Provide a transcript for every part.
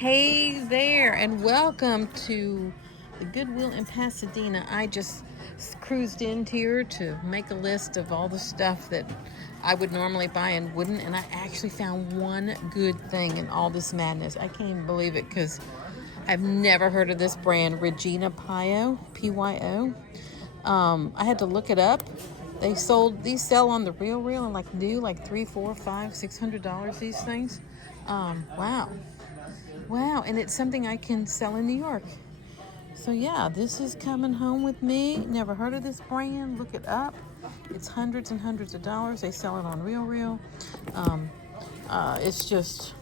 Hey there, and welcome to the Goodwill in Pasadena. I just cruised in here to make a list of all the stuff that I would normally buy and wouldn't, and I actually found one good thing in all this madness. I can't even believe it because I've never heard of this brand, Regina Pyo, P-Y-O. I had to look it up. These sell on the Real and like new, like $300, $400, $500, $600, these things. Wow, and it's something I can sell in New York. So yeah, this is coming home with me. Never heard of this brand. Look it up. It's hundreds and hundreds of dollars. They sell it on Real. It's just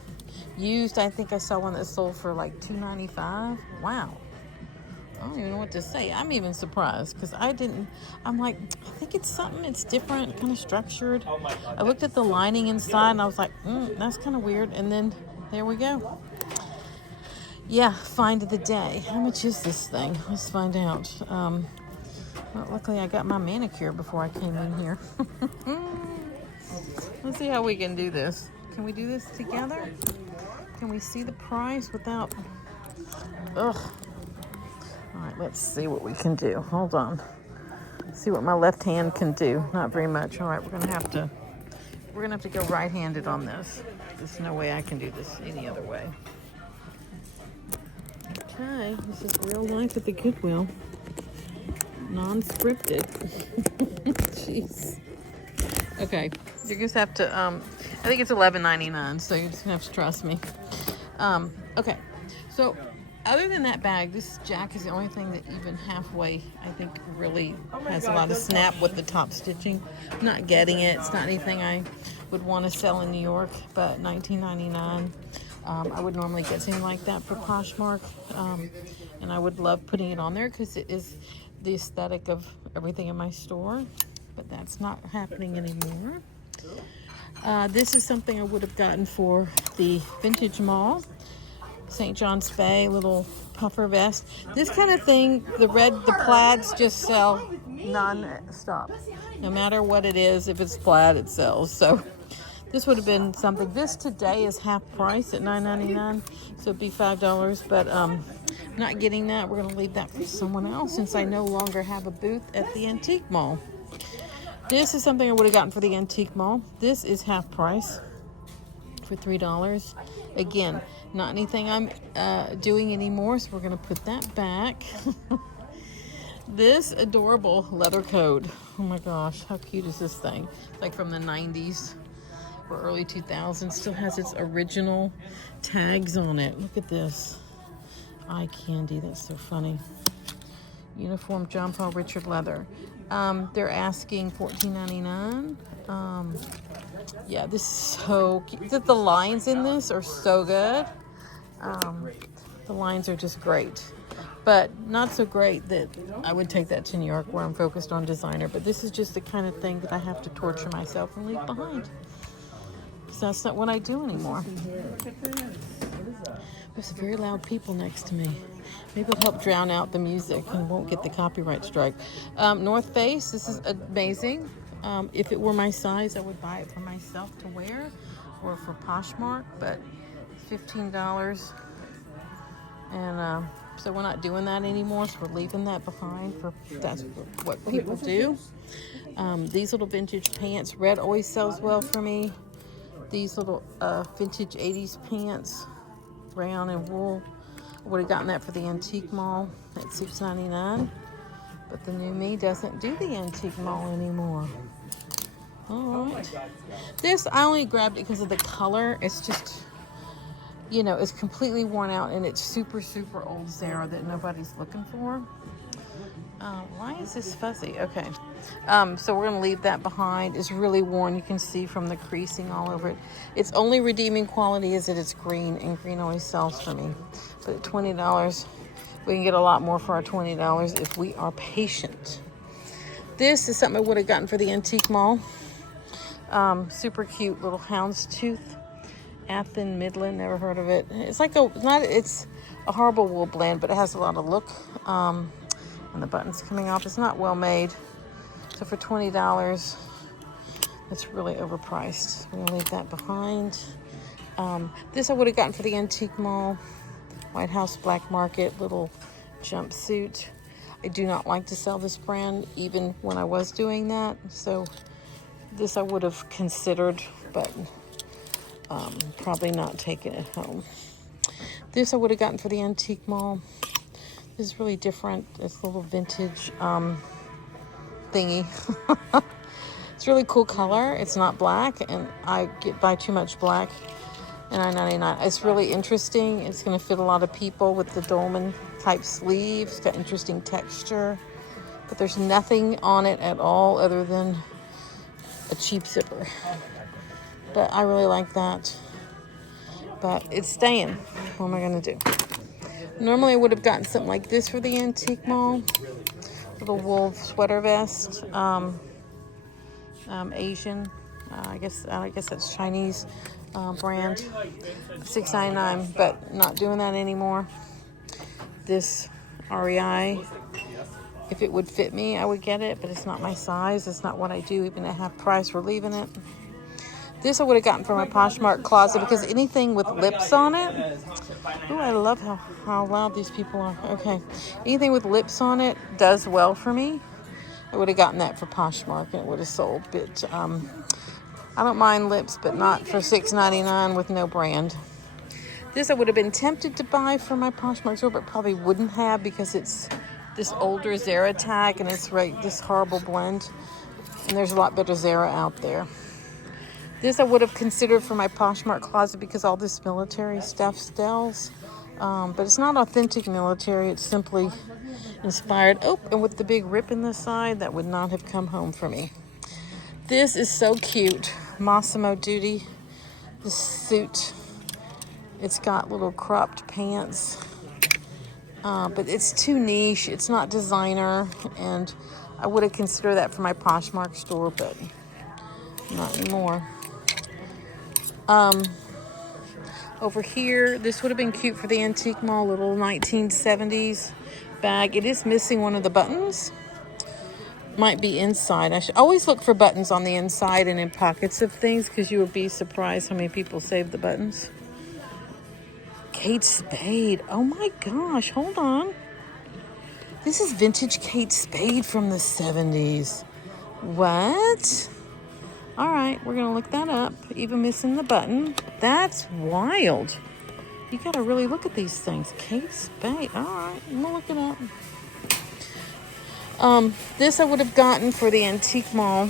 used. I think I saw one that sold for like $2.95. Wow. I don't even know what to say. I'm even surprised because I'm like, I think it's something, it's different, kind of structured. I looked at the lining inside and I was like, that's kind of weird. And then there we go. Yeah, find of the day. How much is this thing? Let's find out. Well, luckily I got my manicure before I came in here. Let's see how we can do this. Can we do this together? Can we see the price without... Ugh. All right, let's see what we can do. Hold on. See what my left hand can do. Not very much. All right, we're gonna have to go right-handed on this. There's no way I can do this any other way. Okay, this is real life at the Goodwill. Non-scripted. Jeez. Okay, you just have to, I think it's $11.99, so you're just gonna have to trust me. Okay, so other than that bag, this jack is the only thing that even halfway, I think, really has a lot of snap with the top stitching. I'm not getting it. It's not anything I would want to sell in New York, but $19.99. I would normally get something like that for Poshmark, and I would love putting it on there because it is the aesthetic of everything in my store, but that's not happening anymore. This is something I would have gotten for the Vintage Mall, St. John's Bay, little puffer vest. This kind of thing, the plaids just sell non-stop. No matter what it is, if it's plaid, it sells. So this would have been something. This today is half price at $9.99, so it'd be $5. But not getting that. We're going to leave that for someone else since I no longer have a booth at the antique mall. This is something I would have gotten for the antique mall. This is half price for $3. Again, not anything I'm doing anymore, so we're going to put that back. This adorable leather coat. Oh my gosh, how cute is this thing? It's like from the 90s. Or early 2000s, still has its original tags on it. Look at this. Eye candy, that's so funny. Uniform John Paul Richard leather. They're asking $14.99. Yeah, this is so cute. The lines in this are so good. The lines are just great. But not so great that I would take that to New York where I'm focused on designer. But this is just the kind of thing that I have to torture myself and leave behind. So that's not what I do anymore. There's very loud people next to me. Maybe it'll help drown out the music and won't get the copyright strike. North Face, this is amazing. If it were my size, I would buy it for myself to wear or for Poshmark, but it's $15. And so we're not doing that anymore, so we're leaving that behind for that's what people do. These little vintage pants, red always sells well for me. These little vintage 80s pants, brown and wool. I would have gotten that for the antique mall at $6.99. But the new me doesn't do the antique mall anymore. All right. This, I only grabbed it because of the color. It's just, you know, it's completely worn out and it's super, super old Zara that nobody's looking for. Why is this fuzzy? Okay. So we're going to leave that behind. It's really worn. You can see from the creasing all over it. Its only redeeming quality is that it's green, and green always sells for me. But at $20, we can get a lot more for our $20 if we are patient. This is something I would have gotten for the antique mall. Super cute little houndstooth. Athen Midland, never heard of it. It's like it's a horrible wool blend, but it has a lot of look. And the buttons coming off. It's not well made. So for $20, it's really overpriced. We're gonna leave that behind. This I would have gotten for the antique mall. White House Black Market little jumpsuit. I do not like to sell this brand even when I was doing that. So this I would have considered, but probably not taking it home. This I would have gotten for the antique mall. This is really different. It's a little vintage thingy. It's really cool color. It's not black, and I buy too much black. And $9.99. It's really interesting. It's going to fit a lot of people with the dolman type sleeves. It's got interesting texture, but there's nothing on it at all other than a cheap zipper. But I really like that. But it's staying. What am I going to do? Normally I would have gotten something like this for the antique mall. Little wool sweater vest. Asian. I guess that's Chinese brand. $6.99, but not doing that anymore. This REI, if it would fit me, I would get it, but it's not my size. It's not what I do. Even at half price, we're leaving it. This I would have gotten from my Poshmark closet because anything with lips on it. Oh, I love how loud these people are. Okay. Anything with lips on it does well for me. I would have gotten that for Poshmark and it would have sold. But I don't mind lips, but not for $6.99 with no brand. This I would have been tempted to buy for my Poshmark store, but probably wouldn't have because it's this older Zara tag and it's this horrible blend. And there's a lot better Zara out there. This I would have considered for my Poshmark closet because all this military stuff sells. But it's not authentic military. It's simply inspired. Oh, and with the big rip in the side, that would not have come home for me. This is so cute. Massimo Dutti. The suit. It's got little cropped pants. But it's too niche. It's not designer. And I would have considered that for my Poshmark store, but not anymore. Over here, this would have been cute for the antique mall, little 1970s bag. It is missing one of the buttons. Might be inside. I should always look for buttons on the inside and in pockets of things because you would be surprised how many people save the buttons. Kate Spade. Oh my gosh, hold on. This is vintage Kate Spade from the 70s. What? All right, we're going to look that up. Even missing the button. That's wild. You got to really look at these things. Kate Spade. All right, I'm going to look it up. This I would have gotten for the antique mall.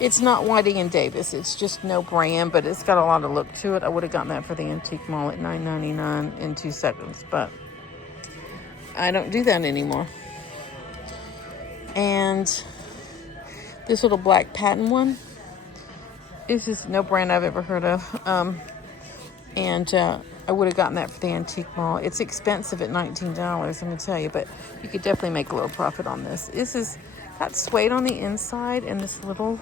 It's not Whiting and Davis. It's just no brand, but it's got a lot of look to it. I would have gotten that for the antique mall at $9.99 in 2 seconds, but I don't do that anymore. And this little black patent one. This is no brand I've ever heard of. I would have gotten that for the antique mall. It's expensive at $19, let me tell you, but you could definitely make a little profit on this. This is got suede on the inside and this little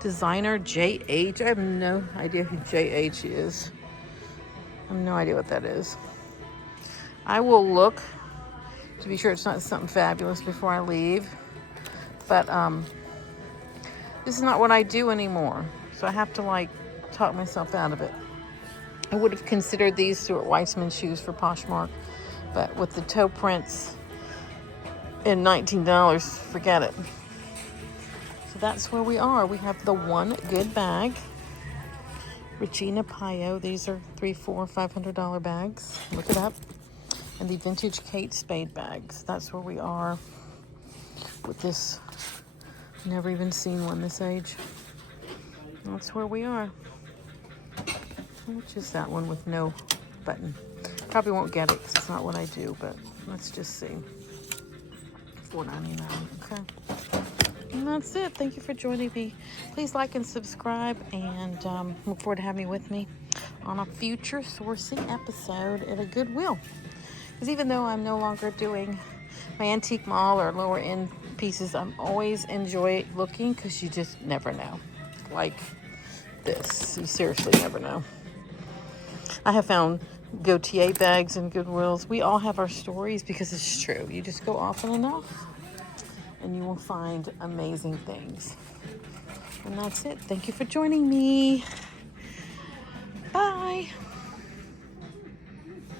designer JH. I have no idea who JH is. I have no idea what that is. I will look to be sure it's not something fabulous before I leave. But this is not what I do anymore. So I have to talk myself out of it. I would have considered these Stuart Weitzman shoes for Poshmark, but with the toe prints and $19, forget it. So that's where we are. We have the one good bag. Regina Pio. These are $300, $400, $500 bags. Look it up. And the vintage Kate Spade bags. That's where we are with this. Never even seen one this age. That's where we are. Which is that one with no button. Probably won't get it because it's not what I do, but let's just see. $4.99. Okay. And that's it. Thank you for joining me. Please like and subscribe, and look forward to having you with me on a future sourcing episode at a Goodwill. Because even though I'm no longer doing my antique mall or lower end pieces, I'm always enjoy looking because you just never know. Like this. You seriously never know. I have found Gautier bags and Goodwills. We all have our stories because it's true. You just go often enough and you will find amazing things. And that's it. Thank you for joining me. Bye.